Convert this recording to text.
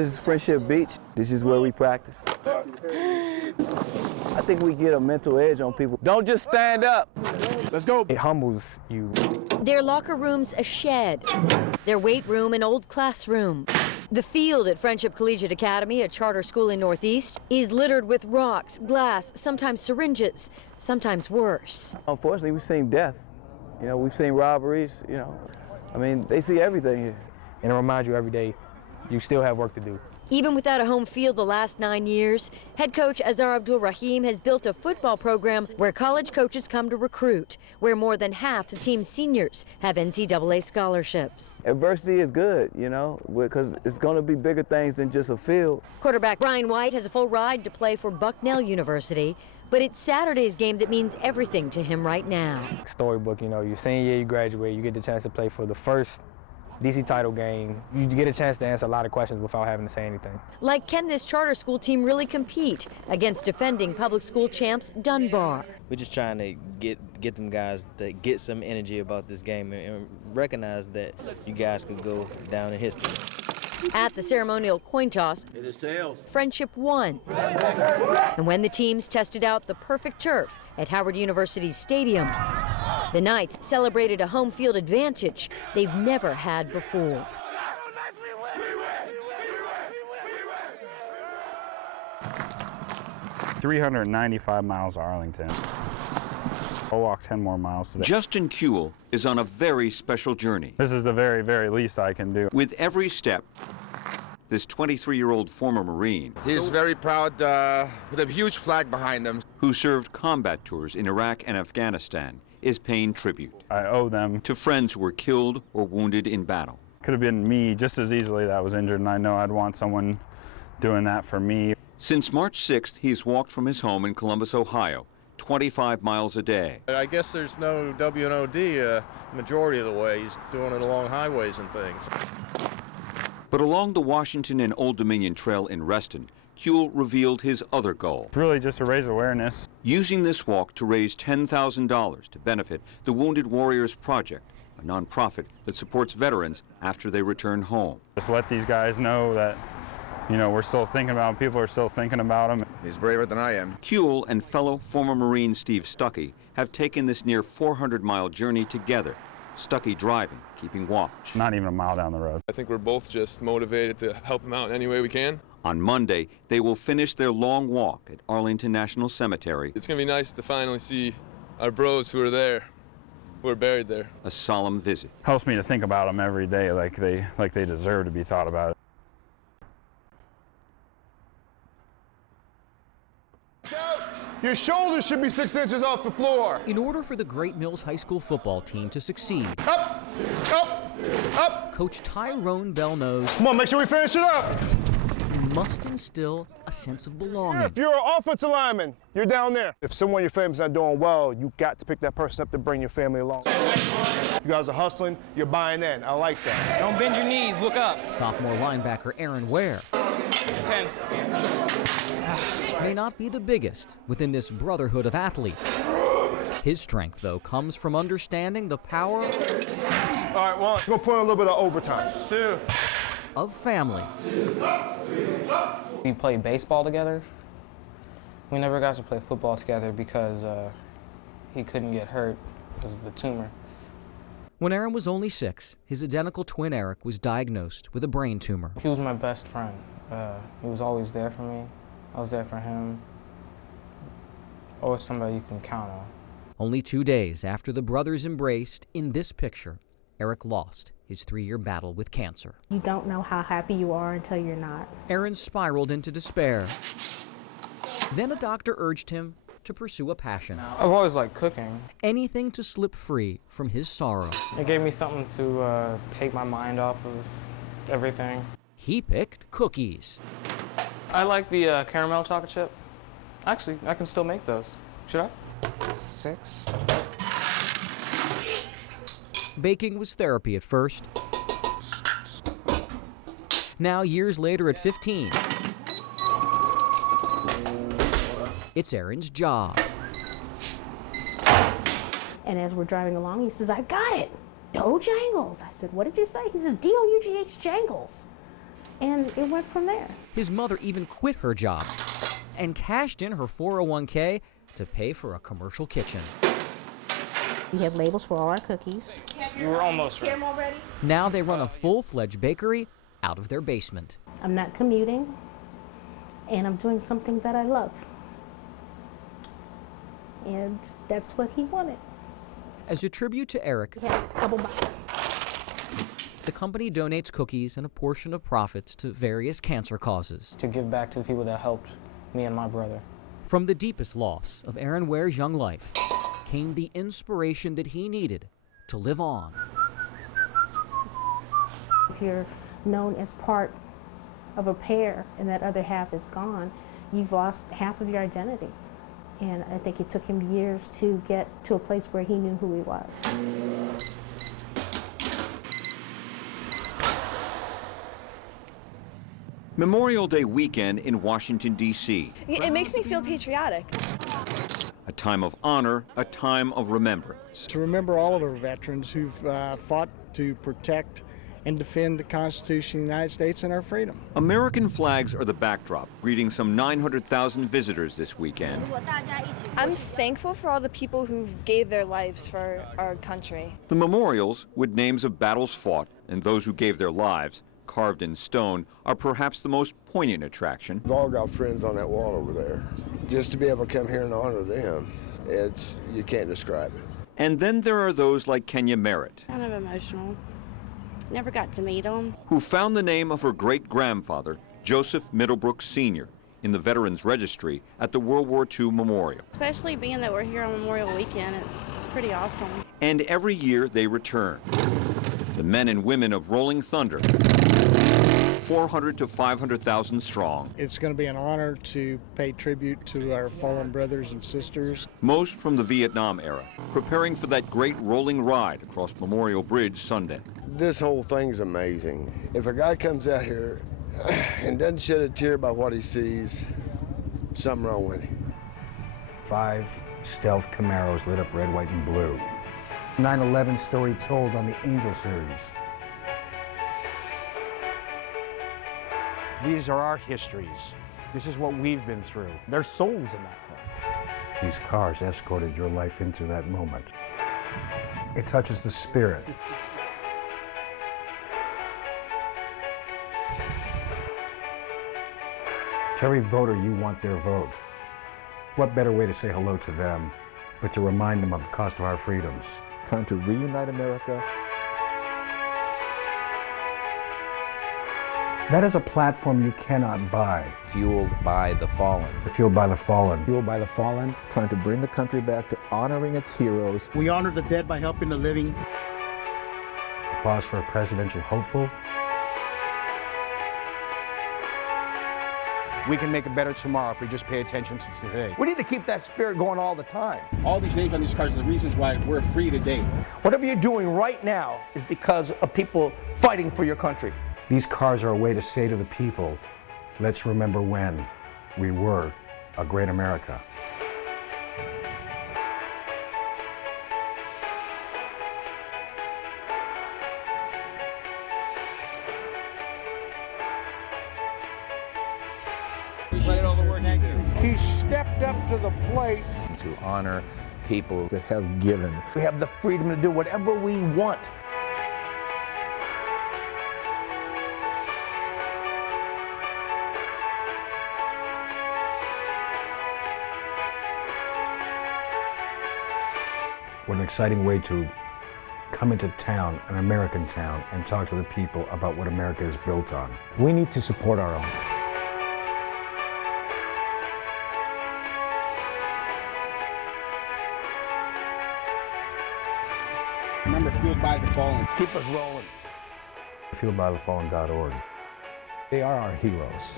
This is Friendship Beach. This is where we practice. I think we get a mental edge on people. Don't just stand up. Let's go. It humbles you. Their locker room's a shed. Their weight room an old classroom. The field at Friendship Collegiate Academy, a charter school in Northeast, is littered with rocks, glass, sometimes syringes, sometimes worse. Unfortunately, we've seen death. You know, we've seen robberies, you know. I mean, they see everything here. And it reminds you every day, you still have work to do. Even without a home field the last 9 years, head coach Azhar Abdul-Rahim has built a football program where college coaches come to recruit, where more than half the team's seniors have NCAA scholarships. Adversity is good, you know, because it's going to be bigger things than just a field. Quarterback Brian White has a full ride to play for Bucknell University, but it's Saturday's game that means everything to him right now. Storybook, you know, your senior year, you graduate, you get the chance to play for the first DC title game. You get a chance to answer a lot of questions without having to say anything. Like, can this charter school team really compete against defending public school champs Dunbar? We're just trying to get them guys to get some energy about this game and recognize that you guys could go down in history. At the ceremonial coin toss, Friendship won. And when the teams tested out the perfect turf at Howard University's stadium, the Knights celebrated a home field advantage they've never had before. 395 miles to Arlington. I'll walk 10 more miles today. Justin Kuehl is on a very special journey. This is the very, very least I can do. With every step, this 23-year-old former Marine, He's very proud with a huge flag behind him, who served combat tours in Iraq and Afghanistan, is paying tribute I owe them. to friends who were killed or wounded in battle. Could have been me just as easily that was injured, and I know I'd want someone doing that for me. Since March 6th, he's walked from his home in Columbus, Ohio, 25 miles a day. I guess there's no WNOD majority of the way. He's doing it along highways and things. But along the Washington and Old Dominion Trail in Reston, Kuehl revealed his other goal. It's really just to raise awareness. Using this walk to raise $10,000 to benefit the Wounded Warriors Project, a nonprofit that supports veterans after they return home. Just let these guys know that, you know, we're still thinking about them, people are still thinking about them. He's braver than I am. Kuehl and fellow former Marine Steve Stuckey have taken this near 400-mile journey together, Stuckey driving, keeping watch. Not even a mile down the road. I think we're both just motivated to help him out in any way we can. On Monday, they will finish their long walk at Arlington National Cemetery. It's going to be nice to finally see our bros who are there, who are buried there. A solemn visit. Helps me to think about them every day like they deserve to be thought about. Your shoulders should be 6 inches off the floor. In order for the Great Mills High School football team to succeed, Up, up, up. Coach Tyrone Bell knows Come on, make sure we finish it up. he must instill a sense of belonging. If you're an offensive lineman, you're down there. If someone in your family's not doing well, you got to pick that person up to bring your family along. You guys are hustling, you're buying in. I like that. Don't bend your knees, look up. Sophomore linebacker Aaron Ware 10. may not be the biggest within this brotherhood of athletes. His strength, though, comes from understanding the power All right, one. We're gonna put in a little bit of overtime. 2. of family. We played baseball together. We never got to play football together because he couldn't get hurt because of the tumor. When Aaron was only 6, his identical twin Eric was diagnosed with a brain tumor. He was my best friend. He was always there for me. I was there for him. Always somebody you can count on. Only 2 days after the brothers embraced, in this picture, Eric lost his 3-year battle with cancer. You don't know how happy you are until you're not. Aaron spiraled into despair. Then a doctor urged him to pursue a passion. I've always liked cooking. Anything to slip free from his sorrow. It gave me something to take my mind off of everything. He picked cookies. I like the caramel chocolate chip. Actually, I can still make those. Should I? 6. Baking was therapy at first. Now, years later at 15, it's Aaron's job. And as we're driving along, he says, I got it. Dough Jangles. I said, what did you say? He says, D-O-U-G-H Jangles. And it went from there. His mother even quit her job and cashed in her 401k to pay for a commercial kitchen. We have labels for all our cookies. You were almost ready. Now they run a full-fledged bakery out of their basement. I'm not commuting, and I'm doing something that I love. And that's what he wanted. As a tribute to Eric, We had a couple the company donates cookies and a portion of profits to various cancer causes. To give back to the people that helped me and my brother. From the deepest loss of Aaron Ware's young life came the inspiration that he needed to live on. If you're known as part of a pair and that other half is gone, you've lost half of your identity. And I think it took him years to get to a place where he knew who he was. Memorial Day weekend in Washington, D.C. It makes me feel patriotic. A time of honor, a time of remembrance. To remember all of our veterans who've fought to protect and defend the Constitution of the United States and our freedom. American flags are the backdrop, greeting some 900,000 visitors this weekend. I'm thankful for all the people who gave their lives for our country. The memorials, with names of battles fought and those who gave their lives, carved in stone, are perhaps the most poignant attraction. We've all got friends on that wall over there. Just to be able to come here and honor them, you can't describe it. And then there are those like Kenya Merritt, Kind of emotional. Never got to meet him. who found the name of her great-grandfather, Joseph Middlebrook Sr., in the Veterans Registry at the World War II Memorial. Especially being that we're here on Memorial Weekend, it's pretty awesome. And every year they return. The men and women of Rolling Thunder, 400 to 500,000 strong. It's going to be an honor to pay tribute to our fallen brothers and sisters. Most from the Vietnam era, preparing for that great rolling ride across Memorial Bridge Sunday. This whole thing's amazing. If a guy comes out here and doesn't shed a tear about what he sees, something wrong with him. 5 stealth Camaros lit up red, white, and blue. 9/11 story told on the Angel series. These are our histories. This is what we've been through. There's souls in that car. These cars escorted your life into that moment. It touches the spirit. To every voter, you want their vote. What better way to say hello to them but to remind them of the cost of our freedoms? Trying to reunite America. That is a platform you cannot buy. Fueled by the fallen. Fueled by the fallen. Fueled by the fallen. Trying to bring the country back to honoring its heroes. We honor the dead by helping the living. Applause for a presidential hopeful. We can make a better tomorrow if we just pay attention to today. We need to keep that spirit going all the time. All these names on these cards are the reasons why we're free today. Whatever you're doing right now is because of people fighting for your country. These cars are a way to say to the people, let's remember when we were a great America. He stepped up to the plate to honor people that have given. We have the freedom to do whatever we want. What an exciting way to come into town, an American town, and talk to the people about what America is built on. We need to support our own. Remember, fueled by the fallen. Keep us rolling. Fueledbythefallen.org. They are our heroes.